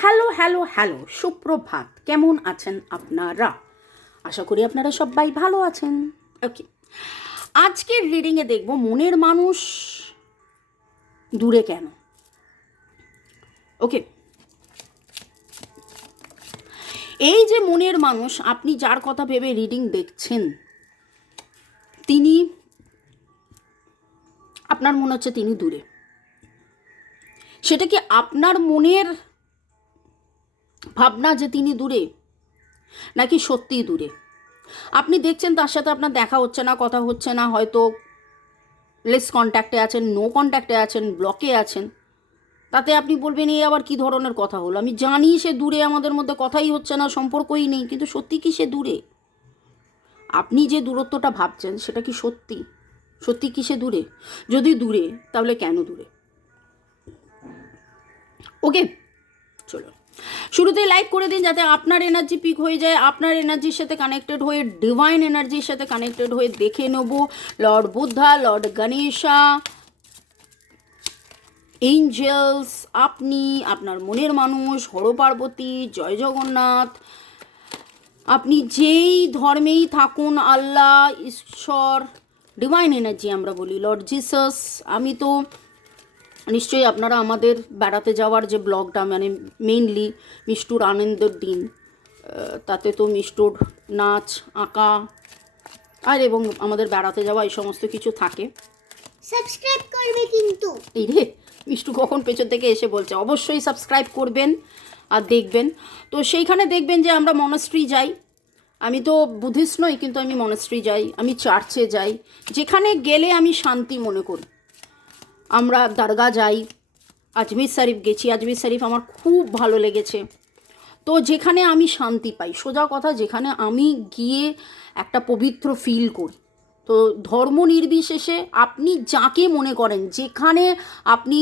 Hello hello hello, সুপ্রভাত। কেমন আছেন আপনারা? আশা করি আপনারা সবাই ভালো আছেন। ওকে আজকের রিডিংয়ে দেখব মনের মানুষ দূরে কেন? ওকে এই যে মনের মানুষ, আপনি যার কথা ভেবে রিডিং দেখছেন, তিনি, আপনার মনে হচ্ছে তিনি দূরে। সেটা কি আপনার মনের ভাবনা যে তিনি দূরে, নাকি সত্যিই দূরে? আপনি দেখছেন তার সাথে আপনার দেখা হচ্ছে না, কথা হচ্ছে না, হয়তো লেস কন্ট্যাক্টে আছেন নো কন্ট্যাক্টে আছেন ব্লকে আছেন। তাতে আপনি বলবেন এই আবার কি ধরনের কথা হলো? আমি জানি সে দূরে, আমাদের মধ্যে কথাই হচ্ছে না, সম্পর্কই নেই, কিন্তু সত্যি কি সে দূরে? আপনি যে দূরত্বটা ভাবছেন, সেটা কি সত্যি? সত্যি কি সে দূরে? যদি দূরে, তাহলে কেন দূরে? ওকে চলো শুরুতেই লাইক করে দিন যাতে আপনার এনার্জি পিক হয়ে যায়, আপনার এনার্জির সাথে কানেক্টেড হয়ে ডিভাইন এনার্জির সাথে কানেক্টেড হয়ে দেখে নেব। Lord Buddha, lord Ganesha angels আপনি, আপনার মনের মানুষ, হর পার্বতী, জয় জগন্নাথ। আপনি যেই ধর্মেই থাকুন, আল্লাহ, ঈশ্বর ডিভাইন এনার্জি আমরা বলি। লর্ড জিসাস, আমি তো নিশ্চয়ই আপনারা আমাদের বেড়াতে যাওয়ার যে ব্লগটা মানে মেইনলি মিষ্টুর আনন্দের দিন তাতে তো মিষ্টুর নাচ আঁকা আর এবং আমাদের বেড়াতে যাওয়া এই সমস্ত কিছু থাকে। সাবস্ক্রাইব করবে কিন্তু। এই রে মিষ্টু কখন পেছন থেকে এসে বলছে? অবশ্যই সাবস্ক্রাইব করবেন আর দেখবেন। তো সেইখানে দেখবেন যে আমরা মনস্ট্রি যাই। আমি তো বুদ্ধিস্ট নই কিন্তু আমি মনস্ট্রি যাই আমি চার্চে যাই। যেখানে গেলে আমি শান্তি মনে করি। আমরা দরগা যাই, আজমির শরীফ গেছি। আজমির শরীফ আমার খুব ভালো লেগেছে। তো যেখানে আমি শান্তি পাই, সোজা কথা যেখানে আমি গিয়ে একটা পবিত্র ফিল করি। তো ধর্ম নির্বিশেষে আপনি যাকে মনে করেন, যেখানে আপনি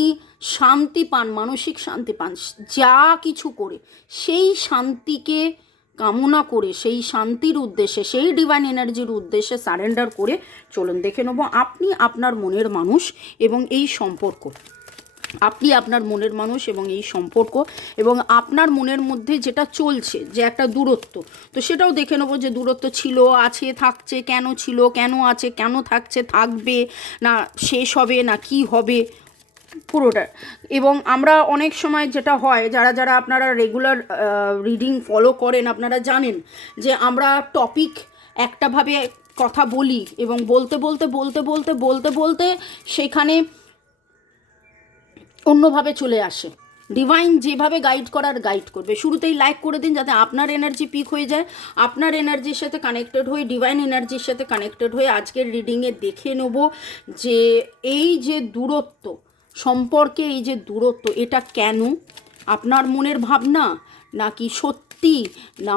শান্তি পান, মানসিক শান্তি পান, যা কিছু করে, সেই শান্তিকে কামনা করে, সেই শান্তির উদ্দেশ্যে, সেই ডিভাইন এনার্জির উদ্দেশ্যে সারেন্ডার করে চলুন দেখে নেব আপনি আপনার মনের মানুষ এবং এই সম্পর্ক। আপনি আপনার মনের মানুষ এবং এই সম্পর্ক এবং আপনার মনের মধ্যে যেটা চলছে, যে একটা দূরত্ব, তো সেটাও দেখে নেব যে দূরত্ব ছিল, আছে, থাকছে, কেন ছিল, কেন আছে, কেন থাকছে, থাকবে, না শেষ হবে, না কি হবে। পুরোটা। এবং আমরা অনেক সময় যেটা হয়, যারা যারা আপনারা রেগুলার রিডিং ফলো করেন, আপনারা জানেন যে আমরা টপিক একটাভাবে কথা বলি এবং বলতে বলতে বলতে বলতে বলতে বলতে সেখানে অন্যভাবে চলে আসে। ডিভাইন যেভাবে গাইড করার গাইড করবে। শুরুতেই লাইক করে দিন যাতে আপনার এনার্জি পিক হয়ে যায়। আপনার এনার্জির সাথে কানেক্টেড হয়ে ডিভাইন এনার্জির সাথে কানেক্টেড হয়ে আজকের রিডিংয়ে দেখে নেব যে এই যে দূরত্ব সম্পর্কে এই যে দূরত্ব, এটা কেন? আপনার মনের ভাবনা? নাকি সত্যি? না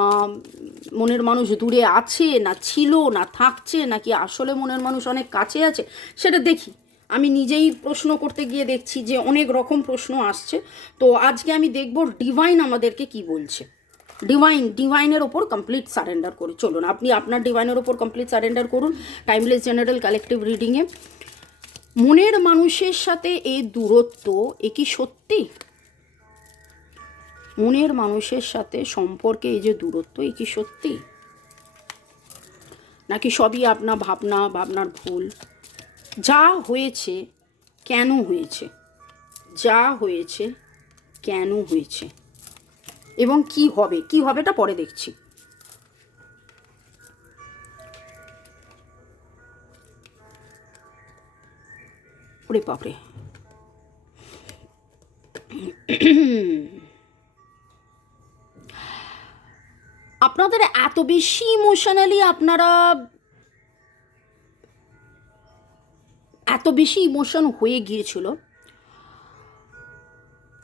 মনের মানুষ দূরে আছে, না ছিল, না থাকছে, নাকি আসলে মনের মানুষ অনেক কাছে আছে? সেটা দেখি। আমি নিজেই প্রশ্ন করতে গিয়ে দেখছি যে অনেক রকম প্রশ্ন আসছে। তো আজকে আমি দেখব ডিভাইন আমাদেরকে কি বলছে। ডিভাইন ডিভাইনের ওপর কমপ্লিট সারেন্ডার করি। চলুন, আপনি আপনার ডিভাইনের ওপর কমপ্লিট সারেন্ডার করুন। টাইমলেস জেনারেল কালেকটিভ রিডিংয়ে মনের মানুষের সাথে এই দূরত্ব, এ কি সত্যি? মনের মানুষের সাথে সম্পর্কে এই যে দূরত্ব, এ কি সত্যি? নাকি সবই আপনার ভাবনা, ভাবনার ভুল? যা হয়েছে, কেন হয়েছে? যা হয়েছে, কেন হয়েছে? এবং কি হবে? কি হবেটা পরে দেখছি। ওরে বাপরে। আপনাদের এত বেশি ইমোশনালি আপনারা এত বেশি ইমোশন হয়ে গিয়েছিল।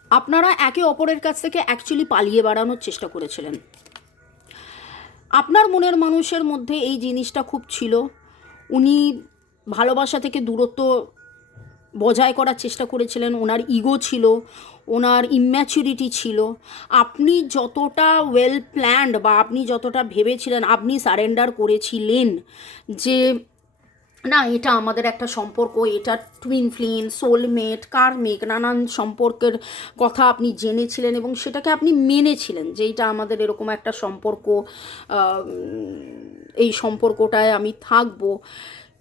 আপনারা একে অপরের কাছ থেকে অ্যাকচুয়ালি পালিয়ে বাড়ানোর চেষ্টা করেছিলেন। আপনার মনের মানুষের মধ্যে এই জিনিসটা খুব ছিল। উনি ভালোবাসা থেকে দূরত্ব বজায় করার চেষ্টা করেছিলেন, ওনার ইগো ছিল, ওনার ইম্যাচুরিটি ছিল। আপনি যতটা ওয়েল প্ল্যান্ড বা আপনি যতটা ভেবেছিলেন, আপনি সারেন্ডার করেছিলেন যে, না, এটা আমাদের একটা সম্পর্ক, এটা টুইন ফ্লিম সোলমেট কার্মিক নানান সম্পর্কের কথা আপনি জেনেছিলেন এবং সেটাকে আপনি মেনেছিলেন যে, এটা আমাদের এরকম একটা সম্পর্ক এই সম্পর্কটায় আমি থাকব।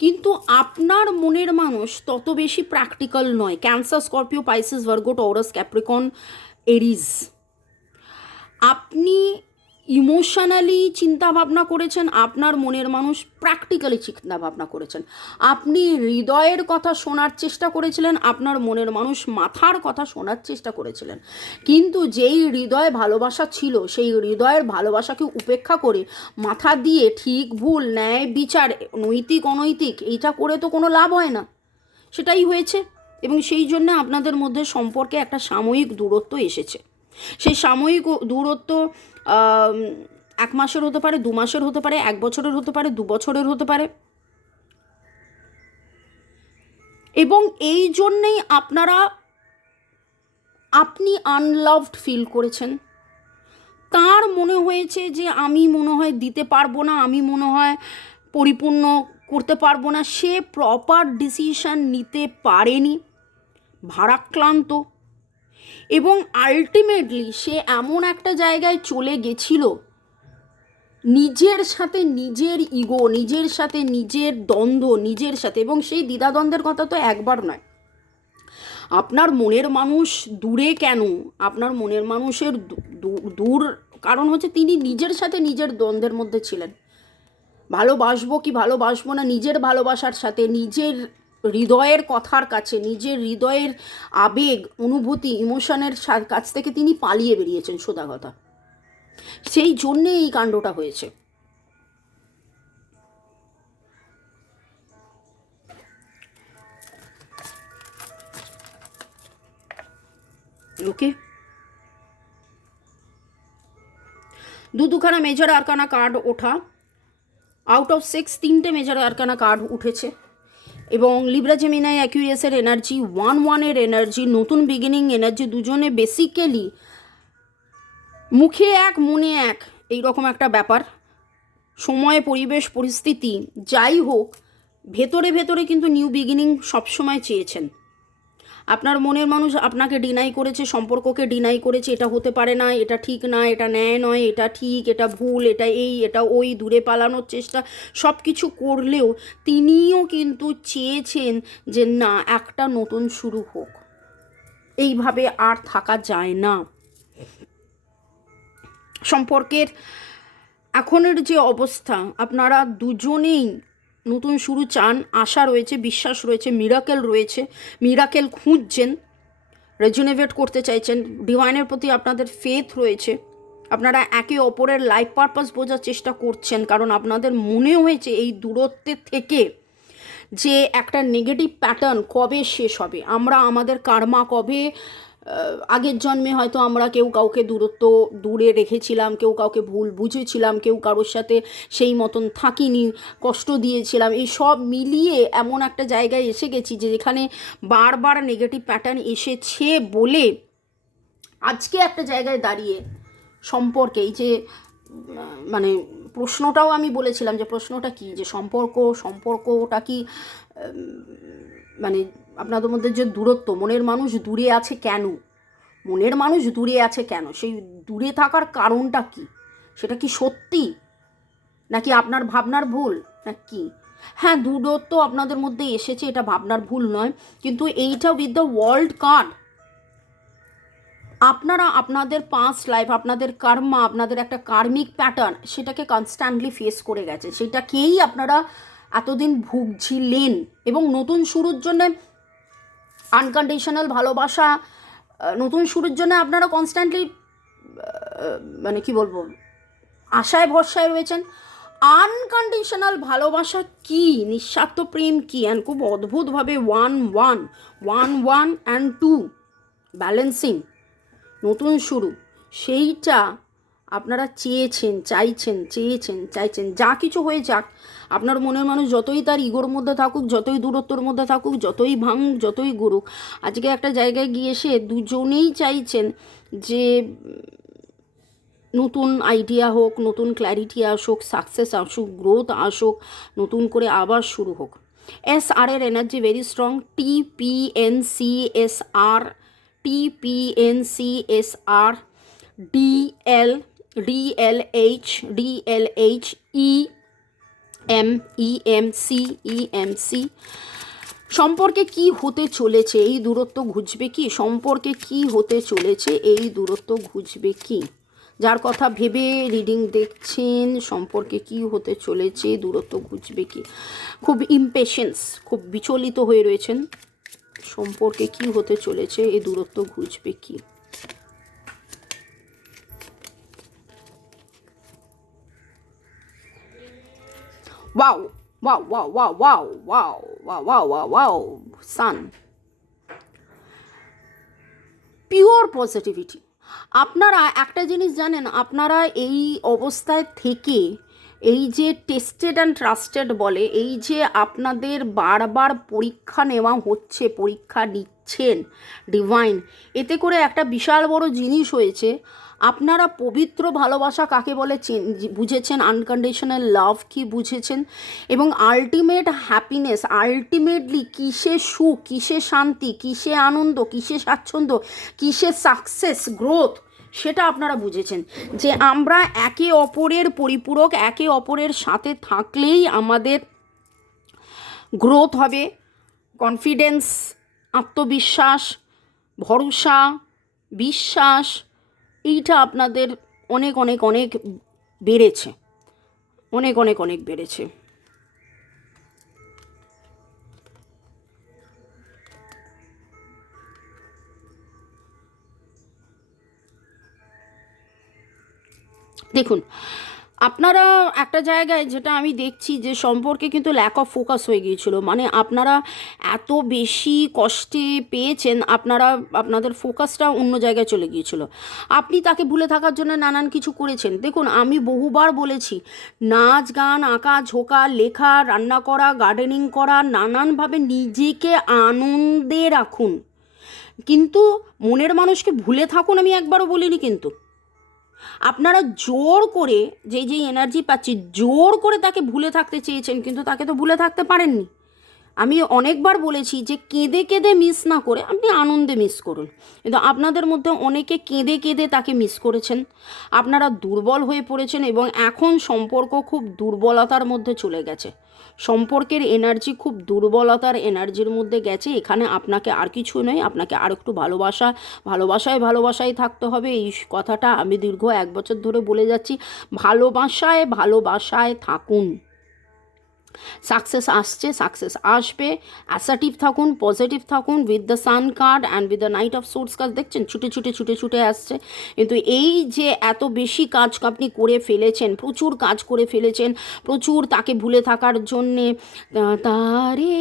কিন্তু আপনার মনের মানুষ তত বেশি প্র্যাকটিক্যাল নয়। Cancer Scorpio Pisces Virgo Taurus Capricorn Aries আপনি ইমোশনালি চিন্তা ভাবনা করেছেন, আপনার মনের মানুষ প্র্যাকটিক্যালি চিন্তা ভাবনা করেছেন। আপনি হৃদয়ের কথা শোনার চেষ্টা করেছিলেন, আপনার মনের মানুষ মাথার কথা শোনার চেষ্টা করেছিলেন। কিন্তু যেই হৃদয়ে ভালোবাসা ছিল, সেই হৃদয়ের ভালোবাসাকে উপেক্ষা করে মাথা দিয়ে ঠিক ভুল, ন্যায় বিচার, নৈতিক, অনৈতিক, এইটা করে তো কোনো লাভ হয় না। সেটাই হয়েছে এবং সেই জন্য আপনাদের মধ্যে সম্পর্কে একটা সাময়িক দূরত্ব এসেছে। সেই সাময়িক দূরত্ব এক মাসের হতে পারে, দু মাসের হতে পারে, এক বছরের হতে পারে, দু বছরের হতে পারে। এবং এই জন্যেই আপনারা আপনি আনলাভড ফিল করেছেন। তার মনে হয়েছে যে আমি মনে হয় দিতে পারব না, আমি মনে হয় পরিপূর্ণ করতে পারব না। সে প্রপার ডিসিশন নিতে পারেনি। ভারাক্রান্ত এবং আলটিমেটলি সে এমন একটা জায়গায় চলে গেছিল। নিজের সাথে নিজের ইগো নিজের সাথে নিজের দ্বন্দ্ব, নিজের সাথে, এবং সেই দ্বিধাদ্বন্দ্বের কথা তো একবার নয়। আপনার মনের মানুষ দূরে কেন? আপনার মনের মানুষের দূর কারণ হচ্ছে তিনি নিজের সাথে নিজের দ্বন্দ্বের মধ্যে ছিলেন। ভালোবাসবো কি ভালোবাসবো না, নিজের ভালোবাসার সাথে, নিজের হৃদয়ের কথার কাছে নিজের হৃদয়ের আবেগ অনুভূতি ইমোশনের কাছ থেকে তিনি পালিয়ে বেরিয়েছেন সোজা কথা সেই জন্যে এই কাণ্ডটা হয়েছে। ওকে দু দুখানা মেজর আরকানা কার্ড ওঠা। আউট অফ সিক্স তিনটে মেজর আরকানা কার্ড উঠেছে। এবং লিব্রা জেমিনাই অ্যাকিউরিয়াসের এনার্জি ওয়ান ওয়ানের এনার্জি নতুন বিগিনিং এনার্জি দুজনে বেসিক্যালি মুখে এক, মনে এক এই রকম একটা ব্যাপার। সময়, পরিবেশ, পরিস্থিতি, যাই হোক, ভেতরে ভেতরে কিন্তু নিউ বিগিনিং সবসময় চেয়েছেন। আপনার মনের মানুষ আপনাকে ডিনাই করেছে, সম্পর্ককে ডিনাই করেছে, এটা হতে পারে না, এটা ঠিক না, এটা ন্যায় নয়, এটা ঠিক, এটা ভুল, এটা এই, এটা ওই, দূরে পালানোর চেষ্টা সব কিছু করলেও তিনিও কিন্তু চেয়েছেন যে না, একটা নতুন শুরু হোক। এইভাবে আর থাকা যায় না। সম্পর্কের এখনের যে অবস্থা, আপনারা দুজনেই নতুন শুরু চান, আশা রয়েছে, বিশ্বাস রয়েছে মিরাকেল রয়েছে। মিরাকেল খুঁজছেন রেজুনেভেট করতে চাইছেন ডিভাইনের প্রতি আপনাদের ফেথ রয়েছে। আপনারা একে অপরের লাইফ পারপাস বোঝার চেষ্টা করছেন, কারণ আপনাদের মনে হয়েছে এই দূরত্বের থেকে যে একটা নেগেটিভ প্যাটার্ন কবে শেষ হবে? আমরা আমাদের কার্মা কবে আগের জন্মে হয়তো আমরা কেউ কাউকে দূরত্ব দূরে রেখেছিলাম, কেউ কাউকে ভুল বুঝেছিলাম, কেউ কারোর সাথে সেই মতন থাকিনি, কষ্ট দিয়েছিলাম, এই সব মিলিয়ে এমন একটা জায়গায় এসে গেছি যে যেখানে বারবার নেগেটিভ প্যাটার্ন এসেছে বলে আজকে একটা জায়গায় দাঁড়িয়ে সম্পর্কে এই যে মানে প্রশ্নটাও আমি বলেছিলাম যে প্রশ্নটা কি? যে সম্পর্ক, সম্পর্কটা কি মানে আপনাদের মধ্যে যে দূরত্ব, মনের মানুষ দূরে আছে কেন? মনের মানুষ দূরে আছে কেন? সেই দূরে থাকার কারণটা কি? সেটা কি সত্যি? নাকি আপনার ভাবনার ভুল? না কি? হ্যাঁ দূরত্ব আপনাদের মধ্যে এসেছে, এটা ভাবনার ভুল নয়, কিন্তু এইটা উইথ দ্য ওয়ার্ল্ড কার্ড আপনারা আপনাদের পাঁচ লাইফ আপনাদের কর্মা আপনাদের একটা কার্মিক প্যাটার্ন সেটাকে কনস্ট্যান্টলি ফেস করে গেছে। সেটাকেই আপনারা এতদিন ভুগছিলেন এবং নতুন শুরুর জন্য আনকন্ডিশনাল ভালোবাসা নতুন শুরুর জন্য আপনারা কনস্ট্যান্টলি মানে কি বলব, আশায় ভরসায় রয়েছেন। আনকন্ডিশনাল ভালোবাসা কি? নিঃস্বার্থ প্রেম কি? অ্যান্ড খুব অদ্ভুতভাবে one one one one and two balancing নতুন শুরু। সেইটা আপনারা চেয়েছেন, চাইছেন চেয়েছেন, চাইছেন, যা কিছু হয়ে যাক, আপনার মনের মানুষ যতই তার ইগোর মধ্যে থাকুক, যতই দূরত্বর মধ্যে থাকুক, যতই ভাঙুক, যতই গুরুক আজকে একটা জায়গায় গিয়ে এসে দুজনেই চাইছেন যে, নতুন আইডিয়া হোক, নতুন ক্ল্যারিটি আসুক সাকসেস আসুক গ্রোথ আসুক, নতুন করে আবার শুরু হোক। এস আর এর energy very strong T P N C S R T P N C S R D L D L H D L H E M E M C E M C সম্পর্কে কি হতে চলেছে? এই দূরত্ব ঘুচবে কি? সম্পর্কে কি হতে চলেছে? এই দূরত্ব ঘুচবে কি? যার কথা ভেবে রিডিং দেখছেন, সম্পর্কে কি হতে চলেছে? দূরত্ব ঘুচবে কি? খুব ইম্পেশেন্স খুব বিচলিত হয়ে রয়েছেন। সম্পর্কে কি হতে চলেছে? এই দূরত্ব ঘুচবে কি? Wow wow wow wow wow wow wow wow wow wow sun pure positivity আপনারা একটা জিনিস জানেন, আপনারা এই অবস্থায় থেকে এই যে টেস্টেড অ্যান্ড ট্রাস্টেড বলে, এই যে আপনাদের বারবার পরীক্ষা নেওয়া হচ্ছে, পরীক্ষা নিচ্ছেন ডিভাইন এতে করে একটা বিশাল বড় জিনিস হয়েছে। আপনারা পবিত্র ভালোবাসা কাকে বলে বুঝেছেন? আনকন্ডিশনাল লাভ কি বুঝেছেন? এবং আলটিমেট হ্যাপিনেস আলটিমেটলি কিসে সুখ, কিসে শান্তি, কিসে আনন্দ, কিসে স্বাচ্ছন্দ্য, কিসে সাকসেস গ্রোথ সেটা আপনারা বুঝেছেন। যে আমরা একে অপরের পরিপূরক, একে অপরের সাথে থাকলেই আমাদের গ্রোথ হবে। কনফিডেন্স আত্মবিশ্বাস, ভরসা, বিশ্বাস এইটা আপনাদের অনেক অনেক অনেক বেড়েছে। অনেক অনেক অনেক বেড়েছে। দেখুন আপনারা একটা জায়গায় যেটা আমি দেখছি যে সম্পর্কে কিন্তু ল্যাক অফ ফোকাস হয়ে গিয়েছিল। মানে আপনারা এত বেশি কষ্টে পেয়েছেন, আপনারা, আপনাদের ফোকাসটা অন্য জায়গায় চলে গিয়েছিল। আপনি তাকে ভুলে থাকার জন্য নানান কিছু করেছেন। দেখুন, আমি বহুবার বলেছি, নাচ, গান, আঁকা, ঝোঁকা, লেখা, রান্না করা গার্ডেনিং করা, নানানভাবে নিজেকে আনন্দে রাখুন। কিন্তু মনের মানুষকে ভুলে থাকুন আমি একবারও বলিনি কিন্তু। আপনারা জোর করে, যেই যেই এনার্জি পাচ্ছি, জোর করে তাকে ভুলে থাকতে চেয়েছেন, কিন্তু তাকে তো ভুলে থাকতে পারেননি। আমি অনেকবার বলেছি যে কেঁদে কেঁদে মিস না করে আপনি আনন্দে মিস করুন। কিন্তু আপনাদের মধ্যে অনেকে কেঁদে কেঁদে তাকে মিস করেছেন। আপনারা দুর্বল হয়ে পড়েছেন এবং এখন সম্পর্ক খুব দুর্বলতার মধ্যে চলে গেছে। সম্পর্কের এনার্জি খুব দুর্বলতার এনার্জির মধ্যে গেছে। এখানে আপনাকে আর কিছু নয়, আপনাকে আর একটু ভালোবাসা, ভালোবাসায় ভালোবাসায় থাকতে হবে। এই কথাটা আমি দীর্ঘ এক বছর ধরে বলে যাচ্ছি। ভালোবাসায় ভালোবাসায় থাকুন। সাকসেস আসছে সাকসেস আসবে। অ্যাসাটিভ থাকুন পজিটিভ থাকুন with the sun card and with the knight of swords card দেখছেন? ছুটে ছুটে ছুটে ছুটে আসছে। কিন্তু এই যে এত বেশি কাজ আপনি করে ফেলেছেন, প্রচুর কাজ করে ফেলেছেন, প্রচুর তাকে ভুলে থাকার জন্যে তারে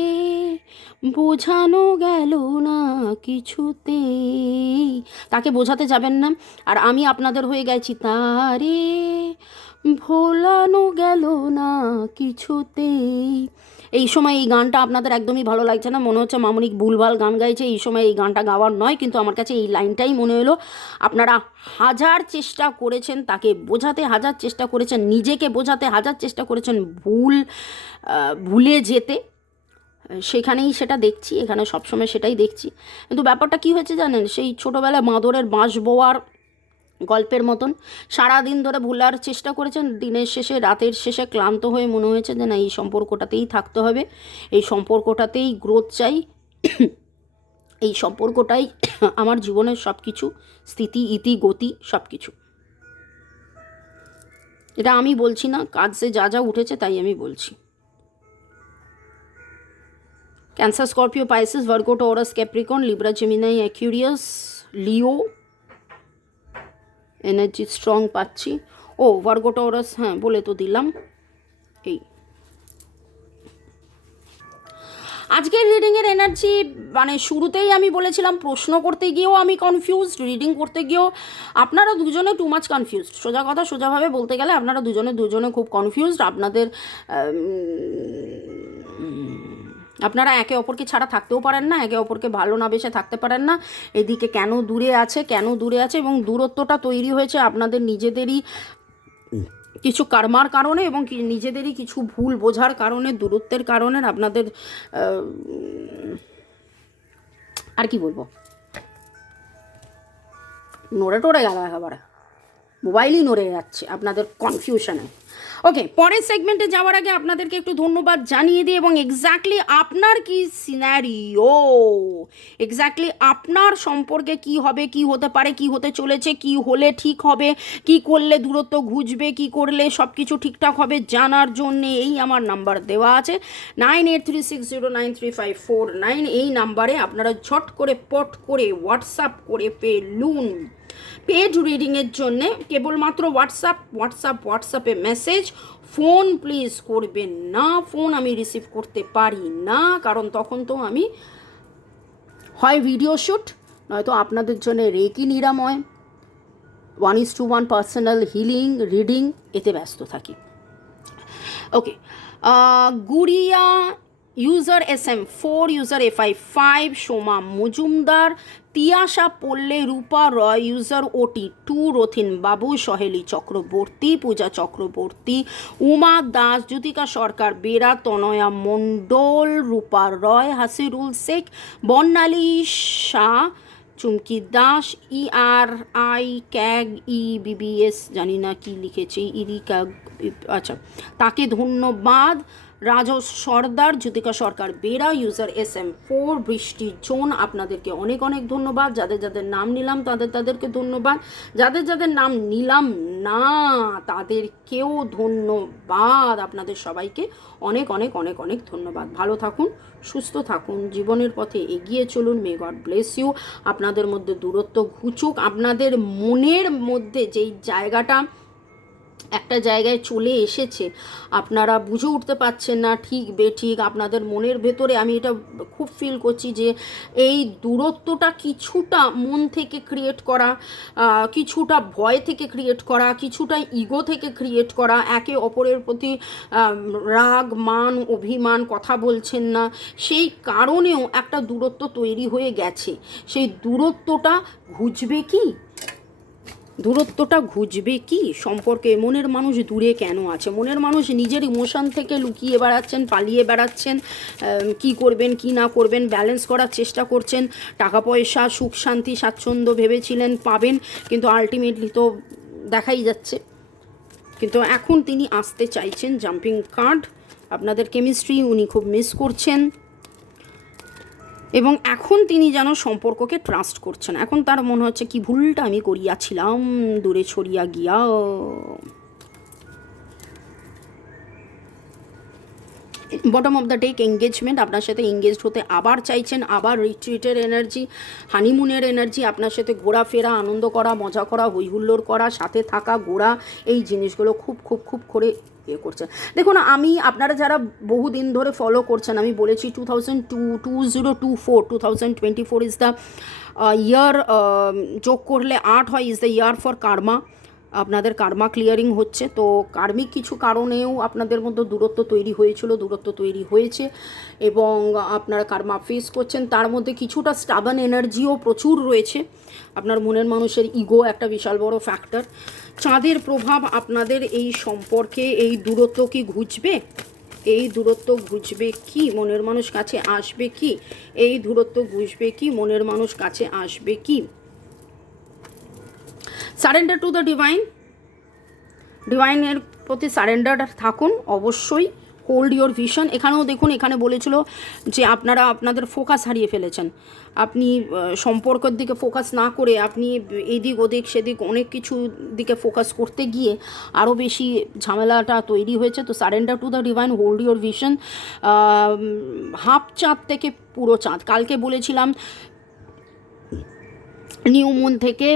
বোঝানো গেল না কিছুতেই। তাকে বোঝাতে যাবেন না। আর আমি আপনাদের হয়ে গেছি, তারে ভোলানো গেল না কিছুতেই। এই সময় এই গানটা আপনাদের একদমই ভালো লাগছে না? মনে হচ্ছে মামনিক ভুলভাল গান গাইছে। এই সময় এই গানটা গাওয়ার নয়, কিন্তু আমার কাছে এই লাইনটাই মনে হলো। আপনারা হাজার চেষ্টা করেছেন তাকে বোঝাতে, হাজার চেষ্টা করেছেন নিজেকে বোঝাতে, হাজার চেষ্টা করেছেন ভুল ভুলে যেতে। সেখানেই সেটা দেখছি, এখানে সবসময় সেটাই দেখছি। কিন্তু ব্যাপারটা কি হয়েছে জানেন? সেই ছোটোবেলায় মাদরের বাঁশ বোয়ার গল্পের মতন। সারা দিন ধরে ভুলার চেষ্টা করেছেন, দিনের শেষে রাতের শেষে ক্লান্ত হয়ে মনে হয়েছে যে, না, এই সম্পর্কটাতেই থাকতে হবে। এই সম্পর্কটাতেই গ্রোথ চাই। এই সম্পর্কটাই আমার জীবনের সব কিছু স্থিতি, ইতি, গতি সব কিছু এটা আমি বলছি না, কাজে যা যা উঠেছে তাই আমি বলছি। Cancer, Scorpio, Pisces, Virgo, Taurus, Capricorn, Libra, Gemini, Aquarius, Leo energy strong পাচ্ছি। ও ভার্গো টরাস হ্যাঁ বলে তো দিলাম। এই। আজকের রিডিংয়ের এনার্জি মানে শুরুতেই আমি বলেছিলাম, প্রশ্ন করতে গিয়েও আমি কনফিউজড রিডিং করতে গিয়েও আপনারা দুজনে টু মাচ কনফিউজড সোজা কথা, সোজাভাবে বলতে গেলে আপনারা দুজনে দুজনে খুব কনফিউজড আপনাদের আপনারা একে অপরকে ছাড়া থাকতেও পারেন না, একে অপরকে ভালো না বেসে থাকতে পারেন না। এদিকে কেন দূরে আছে, কেন দূরে আছে এবং দূরত্বটা তৈরি হয়েছে আপনাদের নিজেদেরই কিছু কার্মার কারণে এবং নিজেদেরই কিছু ভুল বোঝার কারণে, দূরত্বের কারণে আপনাদের আর কি বলব? নড়ে টড়ে গেল একেবারে। মোবাইলই নড়ে যাচ্ছে আপনাদের কনফিউশনে ওকে পরের সেগমেন্টে যাওয়ার আগে আপনাদেরকে একটু ধন্যবাদ জানিয়ে দিই এবং এক্স্যাক্টলি আপনার কি সিনারিও এক্স্যাক্টলি আপনার সম্পর্কে কি হবে, কি হতে পারে, কি হতে চলেছে, কি হলে ঠিক হবে, কি করলে দূরত্ব ঘুচবে, কি করলে সব কিছু ঠিকঠাক হবে জানার জন্যে এই আমার নাম্বার দেওয়া আছে। Nine eight three six zero nine three five four nine এই নাম্বারে আপনারা ঝট করে, পট করে হোয়াটসঅ্যাপ করে পেলুন। পেড রিডিংয়ের জন্যে কেবলমাত্র হোয়াটসঅ্যাপ হোয়াটসঅ্যাপ হোয়াটসঅ্যাপে মেসেজ ফোন প্লিজ করবেন না। ফোন আমি রিসিভ করতে পারি না, কারণ তখন তো আমি হয় ভিডিও শ্যুট নয়তো আপনাদের জন্য রেকি নিরাময়। One is to one personal healing reading এতে ব্যস্ত থাকি। Okay Gudiya user S M four user F I five Soma Majumdar, Tiyasha Palle, Rupa Roy user O T two Rathin Babu, Saheli Chakraborty, Puja Chakraborty, Uma Das, Jyotika Sarkar, Bera Tanaya Mondal, Rupa Roy, Hasirul Sheikh, Barnali Shah, Chumki Das E R I CAG E BBS জানি না কি লিখেছে, Erika আচ্ছা তাকে ধন্যবাদ। Rajas Sardar, Jyotika Sarkar Bera user S M four Brishti zone, আপনাদেরকে অনেক অনেক ধন্যবাদ। যাদের যাদের নাম নিলাম, তাদের তাদেরকে ধন্যবাদ। যাদের যাদের নাম নিলাম না তাদেরকেও ধন্যবাদ। আপনাদের সবাইকে অনেক অনেক অনেক অনেক ধন্যবাদ। ভালো থাকুন, সুস্থ থাকুন, জীবনের পথে এগিয়ে চলুন। মে গড ব্লেস ইউ আপনাদের মধ্যে দূরত্ব ঘুচুক। আপনাদের মনের মধ্যে যেই জায়গাটা একটা জায়গায় চলে এসেছে। আপনারা বুঝে উঠতে পারছেন না, ঠিক বেঠিক। আপনাদের মনের ভেতরে আমি এটা খুব ফিল করছি যে, এই দূরত্বটা কিছুটা মন থেকে ক্রিয়েট করা কিছুটা ভয় থেকে ক্রিয়েট করা, কিছুটা ইগো থেকে ক্রিয়েট করা, একে অপরের প্রতি রাগ, মান, অভিমান, কথা বলছেন না, সেই কারণেও একটা দূরত্ব তৈরি হয়ে গেছে। সেই দূরত্বটা ঘুচবে কি? দূরত্বটা ঘুচবে কি? সম্পর্কে মনের মানুষ দূরে কেন আছে? মনের মানুষ নিজের ইমোশন থেকে লুকিয়ে বেড়াচ্ছেন, পালিয়ে বেড়াচ্ছেন কি করবেন, কি না করবেন ব্যালেন্স করার চেষ্টা করছেন। টাকা পয়সা, সুখ, শান্তি, স্বাচ্ছন্দ্য ভেবেছিলেন পাবেন, কিন্তু আলটিমেটলি তো দেখাই যাচ্ছে। কিন্তু এখন তিনি আসতে চাইছেন জাম্পিং কার্ড আপনাদের কেমিস্ট্রি উনি খুব মিস করছেন। এবং এখন তিনি যেন সম্পর্ককে ট্রাস্ট করছেন। এখন তার মনে হচ্ছে কি ভুলটা আমি করিয়াছিলাম, দূরে ছড়িয়া গিয়া। Bottom of the take engagement আপনার সাথে এঙ্গেজড হতে আবার চাইছেন, আবার রিট্রিটের এনার্জি হানিমুনের এনার্জি আপনার সাথে ঘোরাফেরা, আনন্দ করা, মজা করা, হৈহুল্লোড় করা, সাথে থাকা, ঘোরা, এই জিনিসগুলো খুব খুব খুব করে ইয়ে করছেন। দেখুন, আমি, আপনারা যারা বহুদিন ধরে ফলো করছেন, আমি বলেছি two thousand two two zero two four two thousand twenty four is the year যোগ করলে আট হয় is the year for karma আপনাদের কার্মা ক্লিয়ারিং হচ্ছে। তো কার্মিক কিছু কারণেও আপনাদের মধ্যে দূরত্ব তৈরি হয়েছিল, দূরত্ব তৈরি হয়েছে এবং আপনারা কার্মা ফেস করছেন। তার মধ্যে কিছুটা স্টাবান এনার্জিও প্রচুর রয়েছে। আপনার মনের মানুষের ইগো একটা বিশাল বড় ফ্যাক্টর চাঁদের প্রভাব আপনাদের এই সম্পর্কে, এই দূরত্ব কি ঘুচবে? এই দূরত্ব ঘুচবে কি? মনের মানুষ কাছে আসবে কি? এই দূরত্ব ঘুচবে কি? মনের মানুষ কাছে আসবে কি? Surrender to the divine. ডিভাইনের প্রতি সারেন্ডার থাকুন, অবশ্যই হোল্ড ইয়োর ভিশন। এখানেও দেখুন, এখানে বলেছিল যে আপনারা, আপনাদের ফোকাস হারিয়ে ফেলেছেন। আপনি সম্পর্কের দিকে ফোকাস না করে আপনি এদিক ওদিক সেদিক অনেক কিছু দিকে ফোকাস করতে গিয়ে আরও বেশি ঝামেলাটা তৈরি হয়েছে। তো surrender to the divine, hold your vision half চাঁদ থেকে পুরো চাঁদ। কালকে বলেছিলাম নিউ মুন থেকে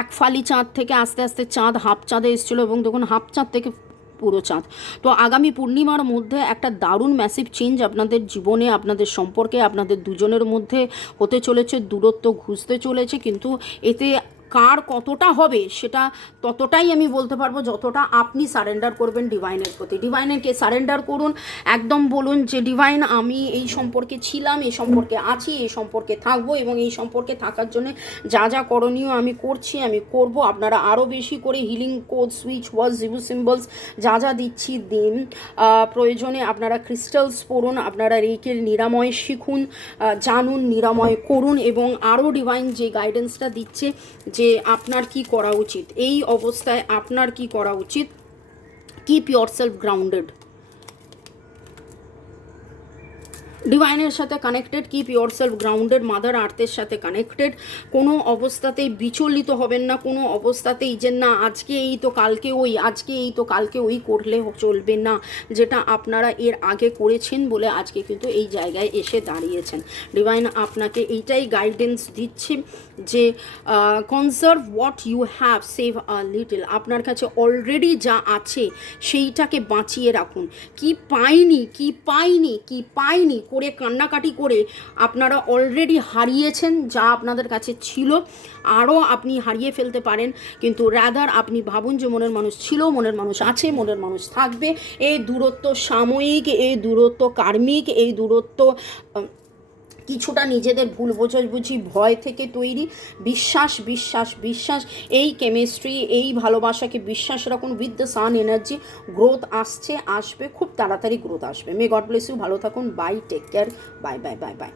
এক ফালি চাঁদ থেকে আস্তে আস্তে চাঁদ, হাফ চাঁদে এসেছিল এবং দেখুন হাফ চাঁদ থেকে পুরো চাঁদ। তো আগামী পূর্ণিমার মধ্যে একটা দারুণ ম্যাসিভ চেঞ্জ আপনাদের জীবনে, আপনাদের সম্পর্কে, আপনাদের দুজনের মধ্যে হতে চলেছে, দূরত্ব ঘুষতে চলেছে, কিন্তু এতে কার কতটা হবে সেটা ততটাই আমি বলতে পারব যতটা আপনি সারেন্ডার করবেন ডিভাইনের প্রতি। ডিভাইনেরকে সারেন্ডার করুন। একদম বলুন যে ডিভাইন আমি এই সম্পর্কে ছিলাম, এই সম্পর্কে আছি, এই সম্পর্কে থাকব এবং এই সম্পর্কে থাকার জন্য যা যা করণীয় আমি করছি, আমি করব। আপনারা আরও বেশি করে হিলিং কোড সুইচ ওয়াজ জিবু সিম্বলস যা যা দিচ্ছি দিন প্রয়োজনে আপনারা ক্রিস্টালস পড়ুন, আপনারা রেকের নিরাময় শিখুন জানুন, নিরাময় করুন এবং আরও ডিভাইন যে গাইডেন্সটা দিচ্ছে যে আপনার কি করা উচিত, এই অবস্থায় আপনার কি করা উচিত কিপ ইয়োর সেলফ গ্রাউন্ডেড ডিভাইনের সাথে connected keep your self grounded mother আর্থের সাথে কানেক্টেড কোনো অবস্থাতেই বিচলিত হবেন না, কোনো অবস্থাতেই যে না, আজকে এই তো কালকে ওই, আজকে এই তো কালকে ওই করলে চলবে না, যেটা আপনারা এর আগে করেছেন বলে আজকে কিন্তু এই জায়গায় এসে দাঁড়িয়েছেন। ডিভাইন আপনাকে এইটাই গাইডেন্স দিচ্ছে যে conserve what you have save a little আপনার কাছে অলরেডি যা আছে, সেইটাকে বাঁচিয়ে রাখুন। কি পাইনি কি পাইনি কি পাইনি করে, কান্নাকাটি করে আপনারা অলরেডি হারিয়েছেন যা আপনাদের কাছে ছিল। আরও আপনি হারিয়ে ফেলতে পারেন, কিন্তু রাদার আপনি ভাবুন যে মনের মানুষ ছিল, মনের মানুষ আছে, মনের মানুষ থাকবে। এই দূরত্ব সাময়িক, এই দূরত্ব কার্মিক, এই দূরত্ব কিছুটা নিজেদের ভুল বোঝাবুঝি, ভয় থেকে তৈরি, বিশ্বাস বিশ্বাস বিশ্বাস। এই কেমিস্ট্রি এই ভালোবাসাকে বিশ্বাস রাখুন with the sun energy growth আসছে, আসবে, খুব তাড়াতাড়ি গ্রোথ আসবে। মে গড ব্লেস ইউ ভালো থাকুন bye take care bye bye bye bye